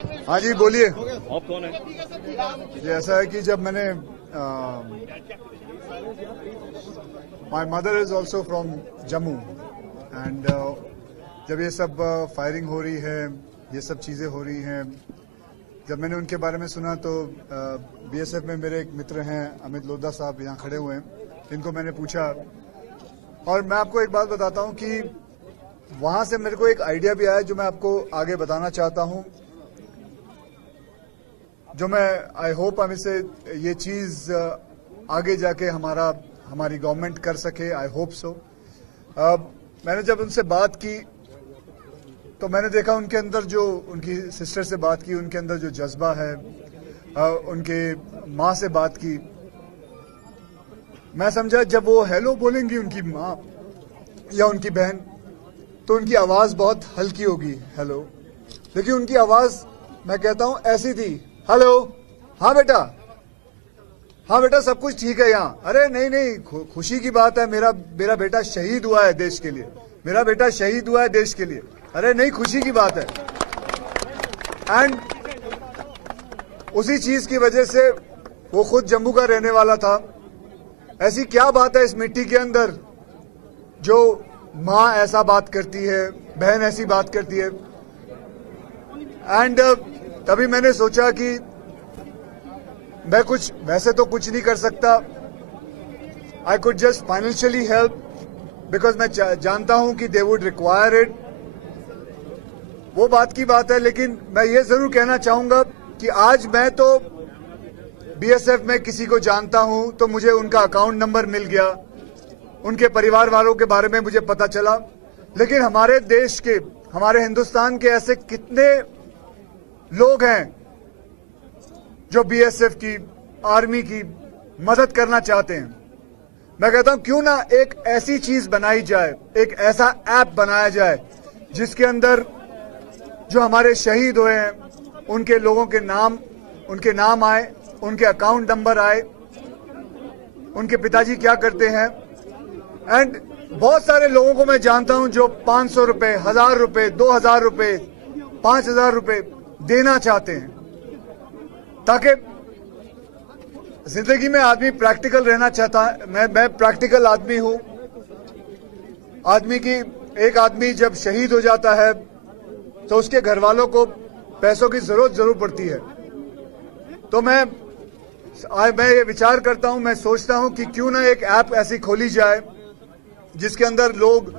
हाँ जी बोलिए। आप कौन है? जी ऐसा है कि जब मैंने my mother is also from Jammu and जब ये सब फायरिंग हो रही है, ये सब चीज़ें हो रही हैं, जब मैंने उनके बारे में सुना तो बीएसएफ में मेरे एक मित्र हैं अमित लोधा साहब यहाँ खड़े हुए हैं, इनको मैंने पूछा और मैं आपको एक बात बताता हूँ कि वहाँ से मेरे को एक आइडिया भी आया जो मैं आपको आगे बताना चाहता हूँ, जो मैं आई होप हम इसे ये चीज़ आगे जाके हमारी गवर्नमेंट कर सके। I hope so. मैंने जब उनसे बात की तो मैंने देखा उनके अंदर जो उनकी सिस्टर से बात की, उनके अंदर जो जज्बा है, उनके माँ से बात की, मैं समझा जब वो हेलो बोलेंगी उनकी माँ या उनकी बहन तो उनकी आवाज़ बहुत हल्की होगी हेलो, लेकिन उनकी आवाज़ मैं कहता हूँ ऐसी थी हेलो, हाँ बेटा सब कुछ ठीक है यहाँ, अरे नहीं खुशी की बात है, मेरा बेटा शहीद हुआ है देश के लिए, मेरा बेटा शहीद हुआ है देश के लिए, अरे नहीं खुशी की बात है। एंड उसी चीज की वजह से वो खुद जम्मू का रहने वाला था। ऐसी क्या बात है इस मिट्टी के अंदर जो माँ ऐसा बात करती है, बहन ऐसी बात करती है। एंड तभी मैंने सोचा कि मैं वैसे तो कुछ नहीं कर सकता, I could just financially help because मैं जानता हूं कि दे वुड रिक्वायर इट, वो बात की बात है। लेकिन मैं ये जरूर कहना चाहूंगा कि आज मैं तो बीएसएफ में किसी को जानता हूं तो मुझे उनका अकाउंट नंबर मिल गया, उनके परिवार वालों के बारे में मुझे पता चला, लेकिन हमारे देश के, हमारे हिंदुस्तान के ऐसे कितने लोग हैं जो बीएसएफ की, आर्मी की मदद करना चाहते हैं। मैं कहता हूं क्यों ना एक ऐसी चीज बनाई जाए, एक ऐसा ऐप बनाया जाए जिसके अंदर जो हमारे शहीद हुए हैं उनके लोगों के नाम आए, उनके अकाउंट नंबर आए, उनके पिताजी क्या करते हैं। एंड बहुत सारे लोगों को मैं जानता हूं जो 500 रुपए, 1000 रुपए, 2000 रुपए, 5000 रुपए देना चाहते हैं ताकि जिंदगी में आदमी प्रैक्टिकल रहना चाहता है। मैं प्रैक्टिकल आदमी हूं। एक आदमी जब शहीद हो जाता है तो उसके घर वालों को पैसों की जरूर पड़ती है। तो मैं ये विचार करता हूं, मैं सोचता हूं कि क्यों ना एक ऐप ऐसी खोली जाए जिसके अंदर लोग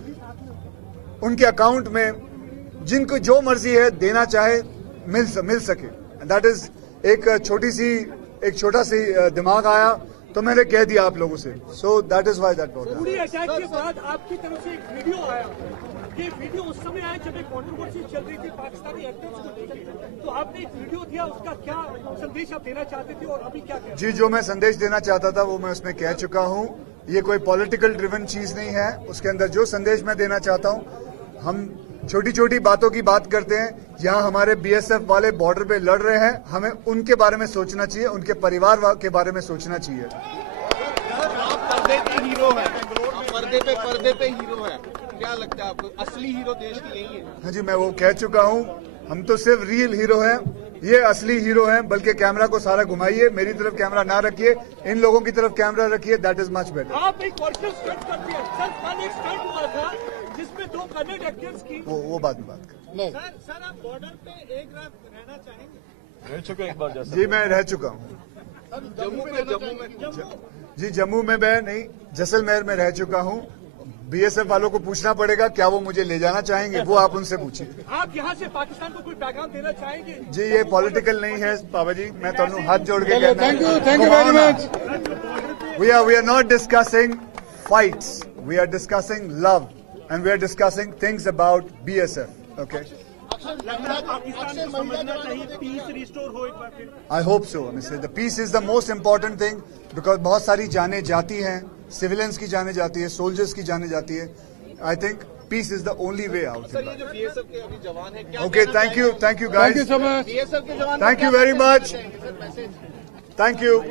उनके अकाउंट में जिनको जो मर्जी है देना चाहे मिल सके। दैट इज एक छोटा सी दिमाग आया तो मैंने कह दिया आप लोगों से। So that is why that पूरी अटैक के बाद आपकी तरफ से एक वीडियो आया, ये वीडियो उस समय आया जब एक कंट्रोवर्सी चल रही थी पाकिस्तानी एक्टर्स को लेकर, तो आपने एक वीडियो दिया, उसका क्या संदेश आप देना चाहते थे और अभी क्या? जी जो मैं संदेश देना चाहता था वो मैं उसमें कह चुका हूँ। ये कोई पॉलिटिकल ड्रिवन चीज नहीं है। उसके अंदर जो संदेश मैं देना चाहता हूँ, हम छोटी छोटी बातों की बात करते हैं। यहाँ हमारे बीएसएफ वाले बॉर्डर पे लड़ रहे हैं, हमें उनके बारे में सोचना चाहिए, उनके परिवार के बारे में सोचना चाहिए। आप पर्दे पे हीरो हैं, पर्दे पे हीरो हैं, क्या लगता है आपको असली हीरो देश की यही है? हाँ जी मैं वो कह चुका हूँ, हम तो सिर्फ रियल हीरो हैं, ये असली हीरो हैं। बल्कि कैमरा को सारा घुमाइए, मेरी तरफ कैमरा ना रखिए, इन लोगों की तरफ कैमरा रखिए, दैट इज मच बेटर। आप एक वर्चुअल स्टंट करते हैं, एक स्टंट हुआ था जिसमें 2 कन्नड़ एक्टर्स की वो बाद में बात करें। सर आप बॉर्डर पे एक रात रहना चाहेंगे? रह चुके एक बार? जी मैं रह चुका हूँ जी, जम्मू में मैं नहीं, जैसलमेर में रह चुका हूँ। बीएसएफ वालों को पूछना पड़ेगा क्या वो मुझे ले जाना चाहेंगे, वो आप उनसे पूछिए। आप यहाँ से पाकिस्तान को कोई पैगाम देना चाहेंगे? जी ये पॉलिटिकल नहीं है बाबा जी, मैं तो हाथ जोड़ के कहना है। Thank you very much. We are not discussing fights, we are discussing love and we are discussing things about BSF. Okay. I hope so. The peace is the most important thing because बहुत सारी जानें जाती हैं, civilians की जाने जाती है, soldiers की जाने जाती है। I think peace is the only way out. Okay, thank you guys. Thank you so much. Thank you very much. Thank you.